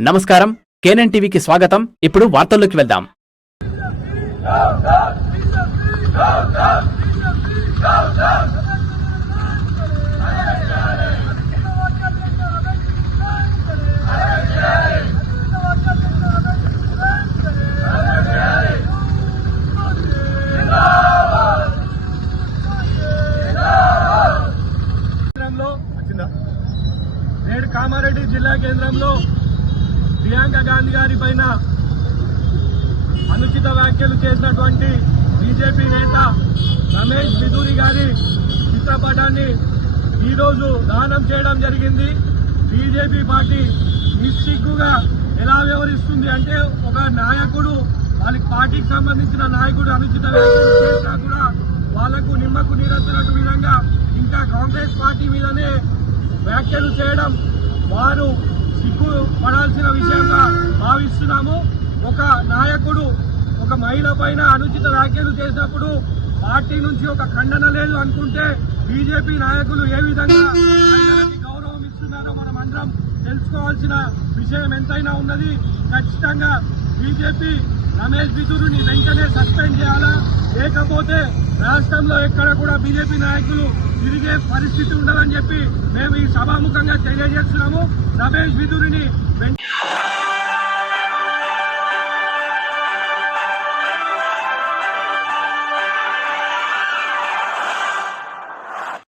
నమస్కారం. కేనన్ టీవీకి స్వాగతం. ఇప్పుడు వార్తల్లోకి వెళ్దాం. నేడు కామారెడ్డి జిల్లా కేంద్రంలో ప్రియాంక గాంధీ గారి పైన అనుచిత వ్యాఖ్యలు చేసినటువంటి బీజేపీ నేత రమేష్ బిదూరి గారి చిత్రపటాన్ని ఈరోజు దానం చేయడం జరిగింది. బీజేపీ పార్టీ నిస్సిగ్గుగా ఎలా వ్యవహరిస్తుంది అంటే ఒక నాయకుడు వాళ్ళకి పార్టీకి సంబంధించిన నాయకుడు అనుచిత వ్యాఖ్యలు చేసినా కూడా వాళ్ళకు నిమ్మకు నీరెత్తినట్టు విధంగా ఇంకా కాంగ్రెస్ పార్టీ మీదనే వ్యాఖ్యలు చేయడం వారు పడాల్సిన విషయంగా భావిస్తున్నాము. ఒక నాయకుడు ఒక మహిళ పైన అనుచిత వ్యాఖ్యలు చేసినప్పుడు పార్టీ నుంచి ఒక ఖండన లేదు అనుకుంటే బీజేపీ నాయకులు ఏ విధంగా గౌరవం ఇస్తున్నారో మనం అందరం తెలుసుకోవాల్సిన విషయం ఎంతైనా ఉన్నది. ఖచ్చితంగా బీజేపీ రమేష్ బిదురుని వెంటనే సస్పెండ్ చేయాలా? లేకపోతే రాష్ట్రంలో ఎక్కడ కూడా బీజేపీ నాయకులు తిరిగే పరిస్థితి ఉండదని చెప్పి మేము ఈ సభాముఖంగా తెలియజేస్తున్నాము. రమేష్ విధురిని